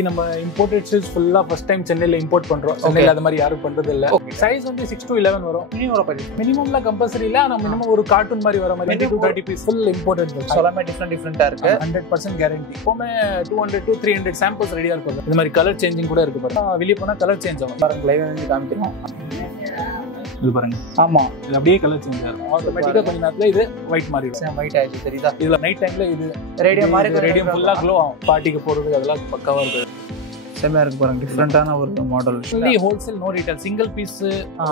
நம்ம imported shoes ஃபுல்லா first time சென்னையில இம்போர்ட் பண்றோம். சென்னையில அது மாதிரி யாரும் பண்றது இல்ல. சைஸ் வந்து 6 to 11 வரும். மினிமம்ல கம்பல்சரி இல்ல. ஆனா மினிமம் ஒரு கார்ட்டூன் மாதிரி வர மாதிரி 20 to 30 பீஸ் ஃபுல் இம்போர்ட்டட் தான். எல்லாமே டிஃபரண்டா இருக்கு. 100% கேரண்டி. இப்போமே 200 to 300 சாம்பிள்ஸ் ரெடியா இருக்கு. இந்த மாதிரி கலர் சேஞ்சிங் கூட இருக்கு பாருங்க. வெளிய போனா கலர் சேஞ்ச் ஆகும். பாருங்க லைவ் வந்து காமிக்கிறோம். இது பாருங்க. ஆமா. இது அப்படியே கலர் சேஞ்ச் ஆகும். ஆட்டோமேட்டிக்கா கொஞ்ச நேரத்துல இது ஒயிட் மாறிடும். சேம் ஒயிட் ஆயிடுச்சு தெரியுதா? இதுல நைட் டைம்ல இது ரேடியம் மாதிரி ரேடியம் ஃபுல்லா க்ளோ ஆகும். பார்ட்டிக்கு போடுறது அதெல்லாம் பக்காவா இருக்கு. செமையா இருக்கு பாருங்க. டிஃபரெண்டான ஒரு model. Fully wholesale no retail single piece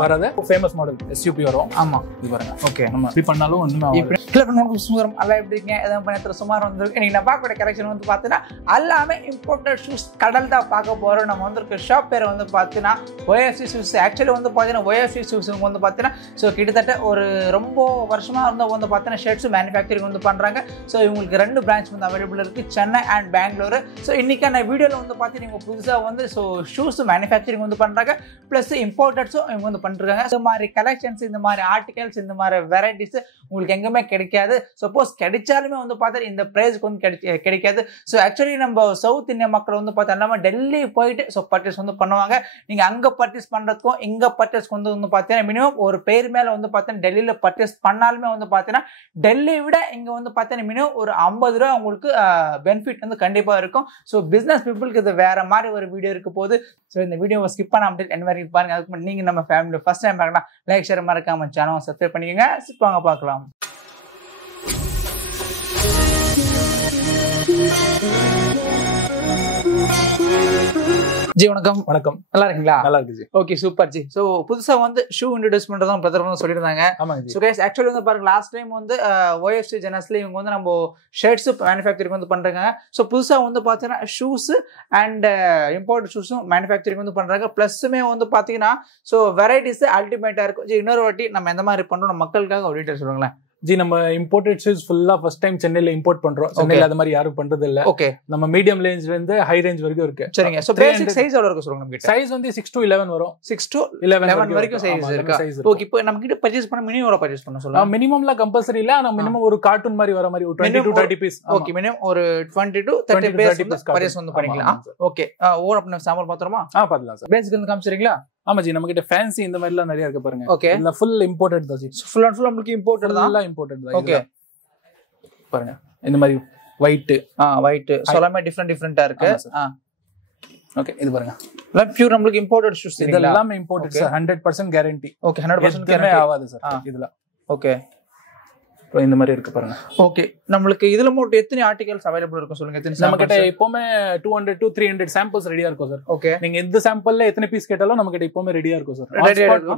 வரது ஃபேமஸ் மாடல் எஸ்யூபி வரும். ஆமா இது பாருங்க. ஓகே நம்ம இப்படி பண்ணாலும் ஒண்ணுமே ஆகும். சுந்தரம் எல்லாம் எப்படி இருக்கீங்க? எதாவது பண்ணத்துல சுமார் வந்து இன்னைக்கு நான் பார்க்கக்கூடிய கலெக்ஷன் வந்து பார்த்தீங்கன்னா எல்லாமே இம்போர்ட்டட் ஷூஸ் கடல் தான் பார்க்க போறோம். நம்ம வந்து ஷாப் பேர் வந்து பார்த்தீங்கன்னா OFC ஷூஸ். ஆக்சுவலி வந்து பார்த்தீங்கன்னா OFC ஷூஸ் வந்து பார்த்தீங்கன்னா ஸோ கிட்டத்தட்ட ஒரு ரொம்ப வருஷமா இருந்த வந்து பார்த்தீங்கன்னா ஷர்ட்ஸ் மேனுஃபேக்சரிங் வந்து பண்றாங்க. ஸோ இவங்களுக்கு 2 பிரான்ச் வந்து அவைலபிள் இருக்கு, சென்னை அண்ட் பெங்களூர். ஸோ இன்னைக்கான வீடியோவில் வந்து பார்த்தீங்கன்னா புதுசாக வந்து ஸோ ஷூஸ் மேனுஃபேக்சரிங் வந்து பண்ணுறாங்க, ப்ளஸ் இம்போர்ட்டட்ஸும் இவங்க வந்து பண்ணிருக்காங்க. இந்த மாதிரி கலெக்ஷன்ஸ், இந்த மாதிரி ஆர்டிகல்ஸ், இந்த மாதிரி வெரைட்டிஸ் உங்களுக்கு எங்கேயுமே கிடைக்காது. சப்போஸ் கிடைச்சாலுமே வந்து பார்த்தா இந்த ப்ரைஸ்க்கு வந்து கிடைக்காது. ஸோ ஆக்சுவலி நம்ம சவுத் இந்தியா மக்கள் வந்து பார்த்தா எல்லாமே டெல்லி போயிட்டு ஸோ பர்ச்சேஸ் வந்து பண்ணுவாங்க. நீங்கள் அங்கே பர்ச்சேஸ் பண்ணுறதுக்கும் இங்கே பர்ச்சேஸ்க்கு வந்து பார்த்தீங்கன்னா மினிமம் ஒரு பேர் மேலே வந்து பார்த்தீங்கன்னா டெல்லியில் பர்ச்சேஸ் பண்ணாலுமே வந்து பார்த்தீங்கன்னா டெல்லியை விட இங்கே வந்து பார்த்தீங்கன்னா மினிமம் ஒரு 50 ரூபா உங்களுக்கு பெனிஃபிட் வந்து கண்டிப்பாக இருக்கும். ஸோ பிஸ்னஸ் பீப்புளுக்கு இது வேற மாதிரி ஒரு வீடியோ இருக்க போது. ஸோ இந்த வீடியோவை ஸ்கிப் பண்ணாம என் வரைக்கும் பாருங்க. அதுக்கு நீங்க நம்ம ஃபேமிலி ஃபர்ஸ்ட் டைம் பார்க்கலாம், லைக் ஷேர் மறக்காம சேனலை சப்ஸ்கிரைப் பண்ணிக்கோங்க. வாங்க பார்க்கலாம். ஜி வணக்கம். வணக்கம். நல்லா இருக்கீங்களா? நல்லா இருக்கு G. Okay super G. So புதுசா வந்து ஷூ இன்ட்ரோடியூஸ் பண்றதும் பிரதர் வந்து சொல்லியிருந்தாங்க. ஸோ கைஸ் ஆக்சுவலி வந்து பாருங்க லாஸ்ட் டைம் வந்து OFC ஜெனஸ்ல இவங்க வந்து நம்ம ஷர்ட்ஸ் மேனுஃபேக்சரிங் வந்து பண்றாங்க. ஸோ புதுசா வந்து பாத்தீங்கன்னா ஷூஸ் அண்ட் இம்போர்ட் ஷூஸும் மேனுஃபேக்சரிங் வந்து பண்றாங்க. பிளஸ்மே வந்து பாத்தீங்கன்னா ஸோ வெரைட்டிஸ் அல்டிமேட்டா இருக்கும். ஜி இன்னொரு வாட்டி நம்ம எந்த மாதிரி பண்றோம் நம்ம மக்களுக்காக ஒரு டீடைல் சொல்லுங்களேன். ஜி நம்ம இம்போர்ட்டட் ஷூஸ் ஃபுல்லா ஃபர்ஸ்ட் டைம் சென்னையில இம்போர்ட் பண்றோம். சென்னையில அது மாதிரி யாரும் பண்றது இல்ல. ஓகே நம்ம மீடியம் ரேஞ்ச்ல இருந்து ஹை ரேஞ்ச் வரைக்கும் இருக்கு. சரிங்க. சோ பேசிக் சைஸ் எவ்வளவு இருக்கு சொல்லுங்க. நம்ம கிட்ட சைஸ் வந்து 6 to 11 வரும். 6 to 11 வரைக்கும் சைஸ் இருக்கு. ஓகே இப்போ நம்ம கிட்ட பர்சேஸ் பண்ண மினிமம் எவ்வளவு பர்சேஸ் பண்ண சொல்லுங்க. மினிமம்ல கம்பல்சரி இல்ல. ஆனா மினிமம் ஒரு கார்ட்டூன் மாதிரி வர மாதிரி 20 to 30 பீஸ். ஓகே மினிமம் ஒரு 20 to 30 பீஸ் பர்ச்சேஸ் வந்து பண்ணிக்கலாம். ஓகே ஓவர் அப்ப சாம்பிள் பாத்துறோமா? பாத்துலாம் சார். பேசிக் வந்து காமிச்சறீங்களா? ஆமா ஜி நம்ம கிட்ட ஃபேன்சி இந்த மாதிரி எல்லாம் நிறைய இருக்கு பாருங்க. ஓகே இந்த ஃபுல் இம்போர்ட்டட் தான் ஜி. ஃபுல் அண்ட் ஃபுல் நமக்கு இம்போர்ட்டட் தான். எல்லாம் இம்போர்ட்டட் தான். ஓகே பாருங்க இந்த மாதிரி ஒயிட் ஒயிட் எல்லாமே டிஃபரண்டா இருக்கு. ஓகே இது பாருங்க எல்லாம் பியூர் நமக்கு இம்போர்ட்டட் ஷூஸ். இது எல்லாமே imported sir. 100% guarantee. Okay 100% guarantee ஆவாது சார் இதுல. ஓகே இந்த மாதிரி இருக்கு பாருங்க. ஓகே நம்மளுக்கு இதுல மட்டும் எத்தனை ஆர்டிகல்ஸ் அவைலபிள் இருக்கும் சொல்லுங்க. எத்தனை நம்ம கிட்ட எப்பவுமே 200 to 300 சாம்பிள்ஸ் ரெடியா இருக்கும் சார். ஓகே நீங்க எந்த சாம்பிள்ல எத்தனை பீஸ் கேட்டாலும் நம்ம கிட்ட எப்பவுமே ரெடியா இருக்கும் சார். ஆன் ஸ்பாட்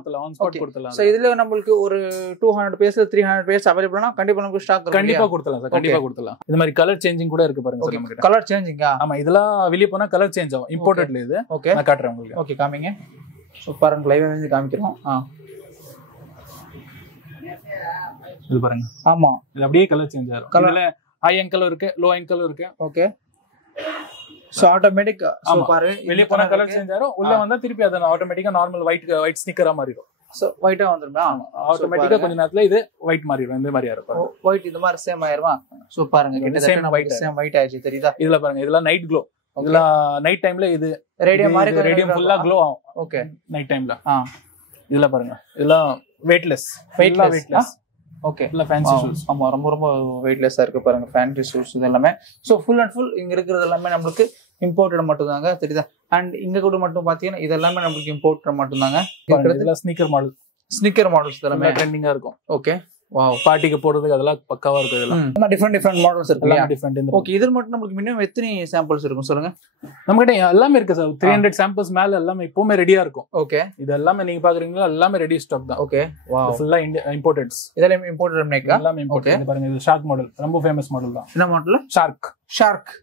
கொடுத்தலாம். சோ இதுல நம்மளுக்கு ஒரு 200 பீஸ் 300 பீஸ் அவைலபிள்னா கண்டிப்பா நமக்கு ஸ்டாக் கண்டிப்பா கொடுத்தலாம் சார். கண்டிப்பா கொடுத்தலாம். இந்த மாதிரி கலர் சேஞ்சிங் கூட இருக்கு பாருங்க சார் நம்ம கிட்ட. கலர் சேஞ்சிங்கா? ஆமா இதெல்லாம் வெளிய போனா கலர் சேஞ்ச் ஆகும். இம்போர்ட்டட்ல இது. ஓகே நான் காட்றேன் உங்களுக்கு. ஓகே காமிங்க. சோ பாருங்க லைவ் வந்து காமிக்கிறோம். இது பாருங்க. ஆமா இது அப்படியே கலர் சேஞ்ச் ஆகும். இதுல ஹை ஆங்கிள் இருக்கு, லோ ஆங்கிள் இருக்கு. ஓகே சோ ஆட்டோமேட்டிக் சோ பாருங்க வெளிய போனா கலர் சேஞ்ச் ஆகும். உள்ள வந்தா திருப்பி அது ஆட்டோமேட்டிக்கா நார்மல் ஒயிட் ஸ்டிக்கரா மாறிடும். சோ ஒயிட்டா வந்துருமா? ஆட்டோமேட்டிக்கா கொஞ்ச நேரத்துல இது ஒயிட் மாறிடும். இந்த மாதிரி இருக்கும். ஒயிட் இந்த மாதிரி சேம் ஆயிருமா? சோ பாருங்க கிட்டத்தட்ட ஒயிட் சேம் ஒயிட் ஆயிடுச்சு தெரியுதா? இதுல பாருங்க இதெல்லாம் நைட் க்ளோ. இதெல்லாம் நைட் டைம்ல இது ரேடியம் மாதிரி ரேடியம் ஃபுல்லா க்ளோ ஆகும். ஓகே நைட் டைம்ல. இதுல பாருங்க இதெல்லாம் வெயிட்லெஸ். ஓகே இல்ல ஃபேன்சி ஷூஸ். ஆமா ரொம்ப ரொம்ப வெயிட்லெஸ்ஸா இருக்கு பாருங்க ஃபேன்சி ஷூஸ் இது எல்லாமே. சோ ஃபுல் அண்ட் ஃபுல் இங்க இருக்கிறது எல்லாமே நமக்கு இம்போர்ட்டட் மட்டும் தாங்க தெரியுதா? அண்ட் இங்க கூட மட்டும் பாத்தீங்கன்னா இது எல்லாமே நமக்கு இம்போர்ட்டட் மட்டும் தாங்க. இதெல்லாம் ஸ்னீக்கர் மாடல்ஸ் எல்லாமே ட்ரெண்டிங்கா இருக்கும். ஓகே வாவ் பார்ட்டிக்கு போடுறதுக்கு அதெல்லாம் பக்காவா இருக்கு. இதெல்லாம் டிஃபரெண்ட் மாடல்ஸ் இருக்கு. டிஃபரெண்ட். ஓகே இதுல மட்டும் நமக்கு மினிமம் எத்தனை சாம்பிள்ஸ் இருக்கும் சொல்லுங்க. நம்ம கிட்ட எல்லாமே இருக்கு சார். 300 சாம்பிள்ஸ் மேல எல்லாமே எப்பவுமே ரெடியா இருக்கும். ஓகே இது எல்லாமே நீங்க பாக்குறீங்களா எல்லாமே ரெடி ஸ்டாக் தான். ஓகே வாவ் ஃபுல்லா இம்போர்ட்டட்ஸ். இதெல்லாம் இம்போர்ட்டட் மேக்கா? எல்லாமே இம்போர்ட்டட். பாருங்க இது ஷார்க் மாடல் ரொம்ப ஃபேமஸ் மாடல் தான். என்ன மாடல்? ஷார்க்.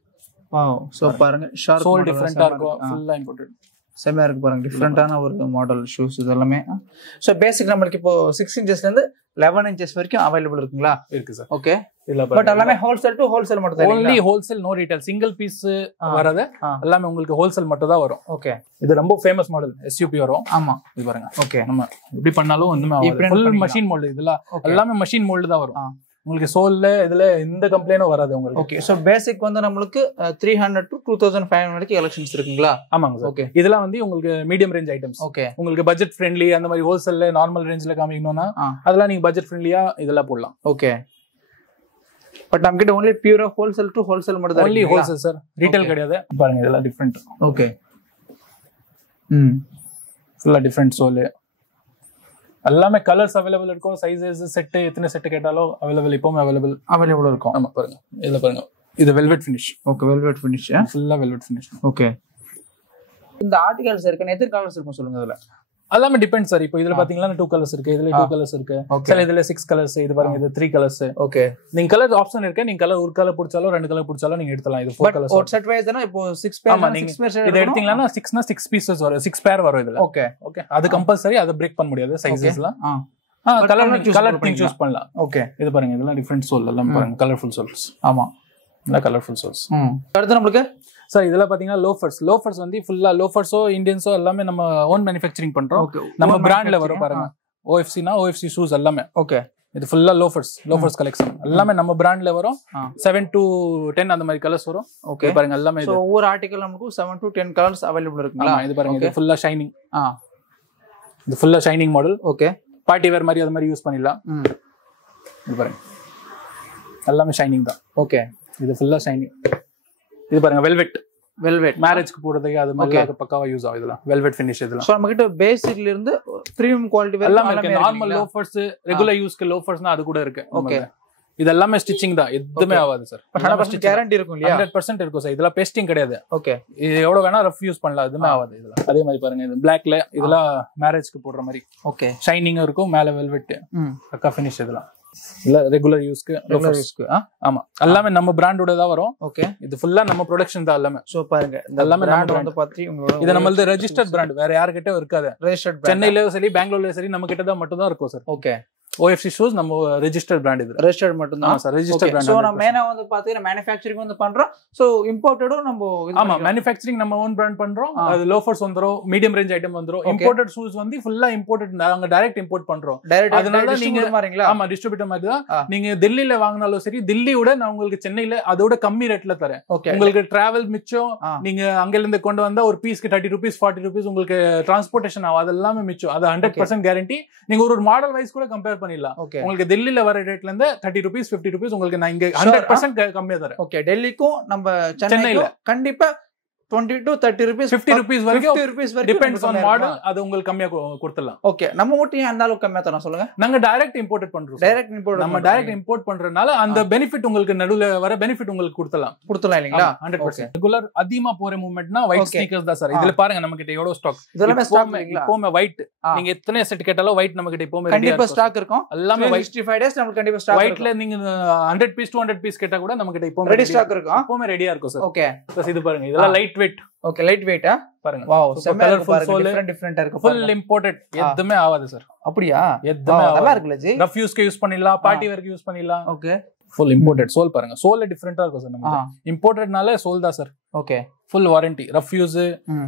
வாவ் சோ பாருங்க ஷார்க் சோல் டிஃபரெண்டா இருக்கும். ஃபுல்லா இம்போர்ட்டட். செமையா இருக்கு பாருங்க. டிஃபரெண்டான ஒரு மாடல் ஷூஸ் இது எல்லாமே. சோ பேசிக் நம்மளுக்கு இப்போ 6 inches ல இருந்து 11 inches வரைக்கும் அவைலபிள் இருக்குங்களா? இருக்கு சார். ஓகே இல்ல பட் எல்லாமே ஹோல்சேல் டு ஹோல்சேல் மட்டும் தான். only wholesale no retail single piece வரது எல்லாமே உங்களுக்கு ஹோல்சேல் மட்டும் தான் வரும். ஓகே இது ரொம்ப ஃபேமஸ் மாடல் எஸ்யூபி வரும். ஆமா இது பாருங்க. ஓகே நம்ம எப்படி பண்ணாலும் ஒண்ணுமே ஆகாது. Full machine mould. இதெல்லாம் எல்லாமே மெஷின் மோல்ட் தான் வரும். உங்களுக்கு சோல்ல இதுல எந்த கம்ப்ளைண்டும் வராது உங்களுக்கு. ஓகே. சோ பேசிக் வந்து நமக்கு 300 to 2500 வரைக்கும் கலெக்ஷன்ஸ் இருக்குங்களா? ஆமாங்க சார். ஓகே. இதெல்லாம் வந்து உங்களுக்கு மீடியம் ரேஞ்ச் ஐட்டம்ஸ். ஓகே. உங்களுக்கு பட்ஜெட் ஃப்ரெண்ட்லி அந்த மாதிரி ஹோல்சேல்ல நார்மல் ரேஞ்ச்ல காமிக்கணும்னா அதெல்லாம் நீங்க பட்ஜெட் ஃப்ரெண்ட்லியா இதெல்லாம் போடலாம். ஓகே. பட் நம்ம கிட்ட only pure wholesale to wholesale மட்டும் தான் only wholesale சார். ரீட்டைல் கிடையாது. பாருங்க இதெல்லாம் டிஃபரெண்ட். ஓகே. ஃபுல்லா டிஃபரெண்ட் சோல். எல்லாமே கலர்ஸ் அவைலபிள் இருக்கும். சைஸஸ் செட் எத்தனை செட் கேட்டாலும் அவைலபிள் இப்போவும் அவைலபிள் இருக்கும். ஆமா பாருங்க இதுல பாருங்க இது velvet finish. Okay. Velvet finish. ஃபுல்லா வெல்வெட் ஃபினிஷ். ஓகே. இந்த ஆர்டிகல்ஸ் இருக்கு எத்தனை கலர்ஸ் இருக்கும் சொல்லுங்க இதுல? எல்லாமே டிபெண்ட் சார். இப்போ இதுல பாத்தீங்கன்னா 2 கலர்ஸ் இருக்கு, இதுல 2 கலர்ஸ் இருக்கு, சில இதுல 6 கலர்ஸ், இது பாருங்க இது 3 கலர்ஸ். ஓகே. நீங்க கலர் ஆப்ஷன் இருக்கு. நீங்க கலர் ஒரு கலர் பிடிச்சாலும் 2 கலர் பிடிச்சாலும் நீங்க எடுத்துலாம். இது 4 கலர்ஸ். ஒரு செட் வைஸ்னா இப்போ 6 பேர் இது எடுத்தீங்கன்னா 6னா 6 பீசஸ் வரும், 6 பேர் வரும் இதுல. ஓகே. ஓகே. அது கம்பல்சரி, அதை பிரேக் பண்ண முடியாது சைஸஸ்லாம். கலர் சூஸ் பண்ணலாம். ஓகே. இது பாருங்க இதெல்லாம் டிஃபரெண்ட் சோல் எல்லாம் பாருங்க கலர்ஃபுல் சோல்ஸ். ஆமா நல்லா கலர்ஃபுல் சோல்ஸ். அடுத்து நமக்கு சார் இதுல பாத்தீங்கன்னா லோஃபர்ஸ் வந்து ஃபுல்லா லோஃபர்ஸோ இந்தியன்ஸோ எல்லாமே நம்ம ஓன் மேனுஃபேக்சரிங் பண்றோம். நம்ம பிராண்ட்ல வரும் பாருங்க. OFCனா OFC ஷூஸ் எல்லாமே. ஓகே. இது ஃபுல்லா லோஃபர்ஸ் கலெக்ஷன் எல்லாமே நம்ம பிராண்ட்ல வரும். 7 to 10 அந்த மாதிரி கலர்ஸ் வரும். ஓகே பாருங்க எல்லாமே. சோ ஒவ்வொரு ஆர்டிகல் நமக்கு 7 to 10 கலர்ஸ் அவேilable இருக்குங்களா? இது பாருங்க இது ஃபுல்லா ஷைனிங். இது ஃபுல்லா shining model. Okay. Party wear மாதிரி அது மாதிரி யூஸ் பண்ணிடலாம். இது பாருங்க எல்லாமே ஷைனிங் தான். ஓகே. இது ஃபுல்லா ஷைனிங். இது பாருங்க வெல்வெட் மேரேஜ்க்கு போடுறதுக்கு அது மாதிரி பக்காவா யூஸ் ஆகும். இதெல்லாம் வெல்வெட் ஃபினிஷ். இதெல்லாம் சோ நம்ம கிட்ட பேசிக்ல இருந்து பிரீமியம் குவாலிட்டி எல்லாமே இருக்கு. நார்மல் லோஃபர்ஸ், ரெகுலர் யூஸ்க்கு லோஃபர்ஸ்னா அது கூட இருக்கு. ஓகே. இது எல்லாமே ஸ்டிச்சிங் தான், எதுவுமே ஆகாது சார். 100% கேரண்டி இருக்கும் இல்லையா? 100% இருக்கும் சார். இதெல்லாம் பேஸ்டிங் கிடையாது. ஓகே. இது எவ்வளவு வேணா ரஃப் யூஸ் பண்ணலாம், எதுவுமே ஆகாது இதெல்லாம். அதே மாதிரி பாருங்க இது பிளாக்ல இதெல்லாம் மேரேஜ்க்கு போடுற மாதிரி. ஓகே. ஷைனிங்கும் இருக்கும், மேல வெல்வெட் பக்கா ஃபினிஷ். இதெல்லாம் இல்ல ரெகுலர் யூஸ்க்கு ஆமா எல்லாமே நம்ம பிராண்டோட தான் வரும். ஓகே. இது ஃபுல்லா நம்ம ப்ரொடக்ஷன் தான் எல்லாமே. சோ பாருங்க எல்லாமே பிராண்ட் வந்து பாத்தி உங்களோட இது நம்மளது ரெஜிஸ்டர்ட் பிராண்ட், வேற யார்கிட்டயும் இருக்காது. ரெஜிஸ்டர்ட் பிராண்ட் சென்னையிலயும் சரி பெங்களூர்லயும் சரி நம்ம கிட்ட தான் மட்டும் தான் இருக்கும் சார். ஓகே. OFC Shoes நம்ம ரெஜிஸ்டர்ட் பிராண்ட். இது ரெஜிஸ்டர்ட் மட்டும் தான் சார். Registered brand. சோ நம்ம மெயினா வந்து பாத்தீங்கன்னா manufacturing வந்து பண்றோம். சோ இம்போர்ட்டடும் நம்ம ஆமா manufacturing நம்ம ஓன் பிராண்ட் பண்றோம். அது லோஃபர்ஸ் வந்துரும், மீடியம் ரேஞ்ச் ஐட்டம் வந்துரும். இம்போர்ட்டட் ஷூஸ் வந்து ஃபுல்லா இம்போர்ட்டட், நாங்க டைரக்ட் இம்போர்ட் பண்றோம். அதனால நீங்க மாறீங்களா? ஆமா டிஸ்ட்ரிபியூட்டர் மாதிரி தான். நீங்க டெல்லில வாங்குனாலும் சரி, டெல்லியோட நான் உங்களுக்கு சென்னையில அதோட கம்மி ரேட்ல தரேன். உங்களுக்கு டிராவல் மிச்சம். நீங்க அங்க இருந்து கொண்டு வந்தா ஒரு பீஸ்க்கு 30 rupees 40 rupees உங்களுக்கு டிரான்ஸ்போர்ட்டேஷன் ஆகும். அதெல்லாம் மிச்சம். அது 100% கேரண்டி. நீங்க ஒரு மாடல் வைஸ் கூட கம்பேர் பண்ணிடலாம். உங்களுக்கு டெல்லில வர ரேட்ல இருந்து 30 rupees 50 rupees உங்களுக்கு நான் இங்க 100% கம்மியா தரேன். ஓகே. டெல்லிக்கும் நம்ம சென்னையில கண்டிப்பா 20 to 30 rupees 50 rupees வரைக்கும் டிபெண்ட்ஸ் ஆன் மாடல். அது உங்களுக்கு கம்மியா கொடுத்துடலாம். ஓகே. நம்ம மட்டும் ஏன் அந்த அளவுக்கு கம்மியா தரோம் சொல்லுங்க? நாங்க டைரக்ட் இம்போர்ட் பண்றோம். நம்ம டைரக்ட் இம்போர்ட் பண்றதுனால அந்த பெனிஃபிட் உங்களுக்கு நடுவுல வர பெனிஃபிட் உங்களுக்கு கொடுத்தலாம் இல்லீங்களா? 100%. ரெகுலர் அதிகமா போற மூவ்மெண்ட்னா ஒயிட் ஸ்னீக்கர்ஸ் தான் சார். இதுல பாருங்க நம்ம கிட்ட எவ்வளவு ஸ்டாக். இதெல்லாம் ஸ்டாக் இல்லீங்களா? இப்போமே ஒயிட் நீங்க எத்தனை செட் கேட்டாலும் ஒயிட் நம்ம கிட்ட இப்போமே கண்டிப்பா ஸ்டாக் இருக்கும். எல்லாமே 65 days நமக்கு கண்டிப்பா ஸ்டாக் இருக்கும். ஒயிட்ல நீங்க 100 piece 200 piece கேட்டா கூட நம்ம கிட்ட இப்போமே ரெடி ஸ்டாக் இருக்கும். இப்போமே ரெடியா இருக்கும் சார். ஓகே. இது பாருங்க இதெல்லாம் லைட் வெயிட். ஓகே. லைட் வெயிட்டா பாருங்க. வாவ் கலர்ஃபுல் சோல் டிஃபரெண்டா இருக்கு. Full imported. எதுமே ஆகாது சார். அப்படியே எதுமே நல்லா இருக்குல ஜி. ரஃப் யூஸ்க்கு யூஸ் பண்ணிடலாம், பார்ட்டி வேர்க்கு யூஸ் பண்ணிடலாம். ஓகே. ஃபுல் இம்போர்ட்டட் சோல் பாருங்க. சோல்ல டிஃபரெண்டா இருக்கும் சார். நம்ம இம்போர்ட்டட்னால சோல் தான் sir. Okay. Full warranty, rough use,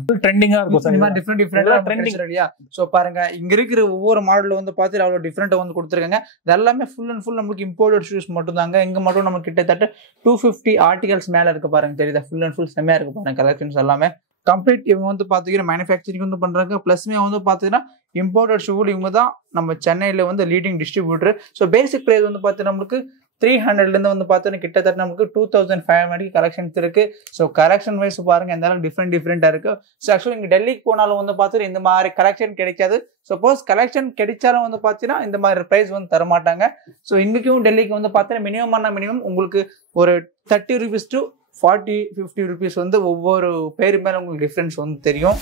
full ட்ரெண்டிங்கா இருக்கும் சார். இந்த மாதிரி டிஃபரெண்டா ட்ரெண்டிங் இல்லையா? சோ பாருங்க இங்க இருக்கிற ஒவ்வொரு மாடல் வந்து பாத்தீங்கன்னா அவ்வளவு டிஃபரெண்டா வந்து கொடுத்திருக்காங்க. இது எல்லாமே ஃபுல் அண்ட் ஃபுல் நமக்கு இம்போர்ட்டட் ஷூஸ் மட்டும் தாங்க. இங்க மட்டும் நம்ம கிட்டத்தட்ட 250 ஆர்டிகல்ஸ் மேல இருக்கு பாருங்க. தெரியுதா? ஃபுல் அண்ட் ஃபுல் செமையா இருக்கு பாருங்க. கலெக்ஷன்ஸ் எல்லாமே கம்ப்ளீட் இவங்க வந்து பாத்தீங்கன்னா மேனுஃபேக்சரிங் வந்து பண்றாங்க. பிளஸ்மே வந்து பாத்தீங்கன்னா இம்போர்ட்டட் ஷூ இவங்க தான் நம்ம சென்னையில வந்து leading distributor. So basic price வந்து பாத்தீங்கன்னா நமக்கு 300ல இருந்து வந்து பாத்தீங்கன்னா கிட்டத்தட்ட நமக்கு 2500 கலெக்ஷன்ஸ் இருக்கு. ஸோ கலெக்ஷன் வைஸ் பாருங்க எந்த அளவுக்கு டிஃப்ரெண்டா இருக்கு. ஸோ ஆக்சுவலி இங்க டெல்லிக்கு போனாலும் வந்து பாத்தீங்கன்னா இந்த மாதிரி கலெக்ஷன் கிடைக்காது. சப்போஸ் கலெக்ஷன் கிடைச்சாலும் வந்து பாத்தீங்கன்னா இந்த மாதிரி பிரைஸ் வந்து தர மாட்டாங்க. ஸோ இங்கேயும் டெல்லிக்கு வந்து பாத்தீங்கன்னா மினிமம் உங்களுக்கு ஒரு 30 rupees to 40-50 rupees வந்து ஒவ்வொரு பேரு மேல உங்களுக்கு டிஃபரன்ஸ் வந்து தெரியும்.